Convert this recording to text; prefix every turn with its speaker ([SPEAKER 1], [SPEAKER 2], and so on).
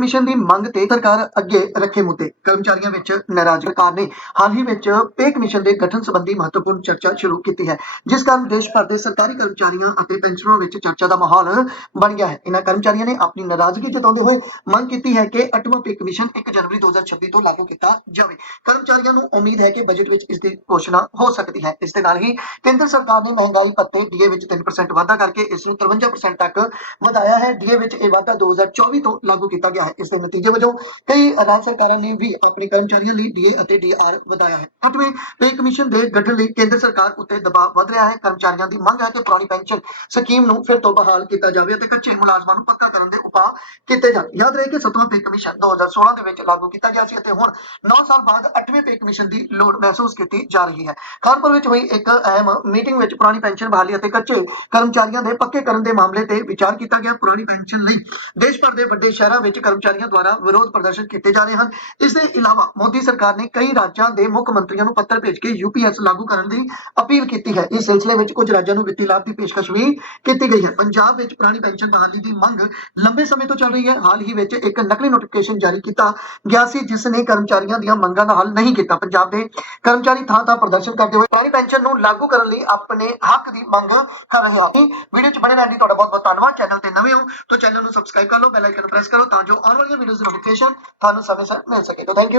[SPEAKER 1] Commission ਦੀ ਮੰਗ ਤੇ ਸਰਕਾਰ ਅੱਗੇ ਰੱਖੇ ਮੁੱਦੇ। ਕਰਮਚਾਰੀਆਂ ਵਿੱਚ ਨਾਰਾਜ਼ਗੀ ਸਰਕਾਰ ਨੇ ਹਾਲ ਹੀ ਵਿੱਚ ਪੇ ਕਮਿਸ਼ਨ ਦੇ ਗਠਨ ਸੰਬੰਧੀ ਮਹੱਤਵਪੂਰਨ ਚਰਚਾ ਸ਼ੁਰੂ ਕੀਤੀ ਹੈ, ਜਿਸ ਕਾਰਨ ਦੇਸ਼ ਭਰ ਦੇ ਸਰਕਾਰੀ ਕਰਮਚਾਰੀਆਂ ਅਤੇ ਪੈਨਸ਼ਨਰਾਂ ਵਿੱਚ ਚਰਚਾ ਦਾ ਮਾਹੌਲ ਬਣ ਗਿਆ ਹੈ। ਇਹਨਾਂ ਕਰਮਚਾਰੀਆਂ ਨੇ ਆਪਣੀ ਨਾਰਾਜ਼ਗੀ ਜਤਾਉਂਦੇ ਹੋਏ ਮੰਗ ਕੀਤੀ ਹੈ ਕਿ 8ਵਾਂ ਪੇ ਕਮਿਸ਼ਨ 1 ਜਨਵਰੀ 2026 ਤੋਂ ਲਾਗੂ ਕੀਤਾ ਜਾਵੇ। ਕਰਮਚਾਰੀਆਂ ਨੂੰ ਉਮੀਦ ਹੈ ਕਿ ਬਜਟ ਵਿੱਚ ਇਸ ਦੀ ਘੋਸ਼ਣਾ ਹੋ ਸਕਦੀ ਹੈ। ਇਸ ਦੇ ਨਾਲ ਹੀ ਕੇਂਦਰ ਸਰਕਾਰ ਨੇ ਮਹਿੰਗਾਈ ਭੱਤੇ ਡੀਏ ਵਿੱਚ 3% ਵਾਧਾ ਕਰਕੇ ਇਸ ਨੂੰ 53% ਤੱਕ ਵਧਾਇਆ ਹੈ। ਡੀਏ ਵਿੱਚ ਇਹ ਵਾਧਾ 2024 ਤੋਂ ਲਾਗੂ ਕੀਤਾ ਗਿਆ ਹੈ। ਇਸ ਦੇ ਨਤੀਜੇ ਵਜੋਂ ਕਈ ਰਾਜ ਸਰਕਾਰਾਂ ਨੇ ਵੀ ਆਪਣੇ ਕਰਮਚਾਰੀਆਂ ਲਈ ਡੀਏ ਅਤੇ ਡੀਆਰ ਵਧਾਇਆ ਹੈ। 8ਵੇਂ ਪੇ ਕਮਿਸ਼ਨ ਦੇ ਗਠਨ ਲਈ ਕੇਂਦਰ ਸਰਕਾਰ ਉੱਤੇ ਦਬਾਅ ਵਧ ਰਿਹਾ ਹੈ। ਕਰਮਚਾਰੀਆਂ ਦੀ ਮੰਗ ਹੈ ਕਿ ਪੁਰਾਣੀ ਪੈਨਸ਼ਨ ਸਕੀਮ ਨੂੰ ਫਿਰ ਤੋਂ ਬਹਾਲ ਕੀਤਾ ਜਾਵੇ ਅਤੇ ਕੱਚੇ ਮੁਲਾਜ਼ਮਾਂ ਨੂੰ ਪੱਕਾ ਕਰਨ ਦੇ ਉਪਾਅ ਕੀਤੇ ਜਾਣ। ਯਾਦ ਰਹੇ ਕਿ 7ਵਾਂ ਪੇ ਕਮਿਸ਼ਨ 2016 ਦੇ ਵਿੱਚ ਲਾਗੂ ਕੀਤਾ ਗਿਆ ਸੀ ਅਤੇ ਹੁਣ 9 ਸਾਲ ਬਾਅਦ 8ਵੇਂ ਪੇ ਕਮਿਸ਼ਨ ਦੀ ਲੋੜ ਮਹਿਸੂਸ ਕੀਤੀ ਜਾ ਰਹੀ ਹੈ। ਖਾਨਪੁਰ ਵਿੱਚ ਹੋਈ ਇੱਕ ਅਹਿਮ ਮੀਟਿੰਗ ਵਿੱਚ ਪੁਰਾਣੀ ਪੈਨਸ਼ਨ ਬਹਾਲੀ ਅਤੇ ਕੱਚੇ ਕਰਮਚਾਰੀਆਂ ਦੇ ਪੱਕੇ ਕਰਨ ਦੇ ਮਾਮਲੇ ਤੇ ਵਿਚਾਰ ਕੀਤਾ ਗਿਆ। ਪੁਰਾਣੀ ਪੈਨਸ਼ਨ ਲਈ ਦੇਸ਼ ਭਰ ਦੇ ਵੱਡੇ ਸ਼ਹਿਰਾਂ ਵਿੱਚ ਕਰਮਚਾਰੀਆਂ ਦੁਆਰਾ ਵਿਰੋਧ ਪ੍ਰਦਰਸ਼ਨ ਕੀਤੇ ਜਾ ਰਹੇ ਹਨ। ਇਸ ਦੇ ਇਲਾਵਾ ਮੋਦੀ ਸਰਕਾਰ ਨੇ ਕਈ ਰਾਜਾਂ ਦੇ ਮੁੱਖ ਮੰਤਰੀਆਂ ਨੂੰ ਪੱਤਰ ਭੇਜ ਕੇ ਯੂਪੀਐਸ ਲਾਗੂ ਕਰਨ ਦੀ ਅਪੀਲ ਕੀਤੀ ਹੈ। ਇਸ ਸਿਲਸਿਲੇ ਵਿੱਚ ਕੁਝ ਰਾਜਾਂ ਨੂੰ ਵਿੱਤੀ ਲਾਭ ਦੀ ਪੇਸ਼ਕਸ਼ ਵੀ ਕੀਤੀ ਗਈ ਹੈ। ਪੰਜਾਬ ਵਿੱਚ ਪੁਰਾਣੀ ਪੈਨਸ਼ਨ ਬਹਾਲੀ ਦੀ ਮੰਗ ਲੰਬੇ ਸਮੇਂ ਤੋਂ ਚੱਲ ਰਹੀ ਹੈ। ਹਾਲ ਹੀ ਵਿੱਚ ਇੱਕ ਨਕਲੀ ਨੋਟੀਫਿਕੇਸ਼ਨ ਜਾਰੀ ਕੀਤਾ ਗਿਆ ਸੀ, ਜਿਸ ਨੇ ਕਰਮਚਾਰੀਆਂ ਦੀਆਂ ਮੰਗਾਂ ਦਾ ਹੱਲ ਨਹੀਂ ਕੀਤਾ। ਪੰਜਾਬ ਦੇ ਕਰਮਚਾਰੀ ਥਾਂ ਥਾਂ ਪ੍ਰਦਰਸ਼ਨ ਕਰਦੇ ਹੋਏ ਪੁਰਾਣੀ ਪੈਨਸ਼ਨ ਨੂੰ ਲਾਗੂ ਕਰਨ ਲਈ ਆਪਣੇ ਹੱਕ ਦੀ ਮੰਗ ਕਰ ਰਹੇ ਹਨ ਵੀਡੀਓ 'ਚ ਬਣੇ ਰਹਿਣ ਲਈ ਤੁਹਾਡਾ ਬਹੁਤ ਬਹੁਤ ਧੰਨਵਾਦ। ਚੈਨਲ ਤੇ ਨਵੇਂ ਹੋ ਤਾਂ ਚੈਨਲ ਨੂੰ ਸਬਸਕ੍ਰਾਈਬ ਕਰ ਲਓ ਬੈਲ ਆਈਕਨ ਪ੍ਰੈਸ ਕਰੋ ਤਾਂ ਜੋ ਆਉਣ ਵਾਲੀਆਂ ਵੀਡੀਓਜ਼ ਦੀ ਨੋਟੀਫਿਕੇਸ਼ਨ ਤੁਹਾਨੂੰ ਸਮੇਂ ਸਿਰ ਮਿਲ ਸਕੇ। ਤਾਂ ਥੈਂਕ ਯੂ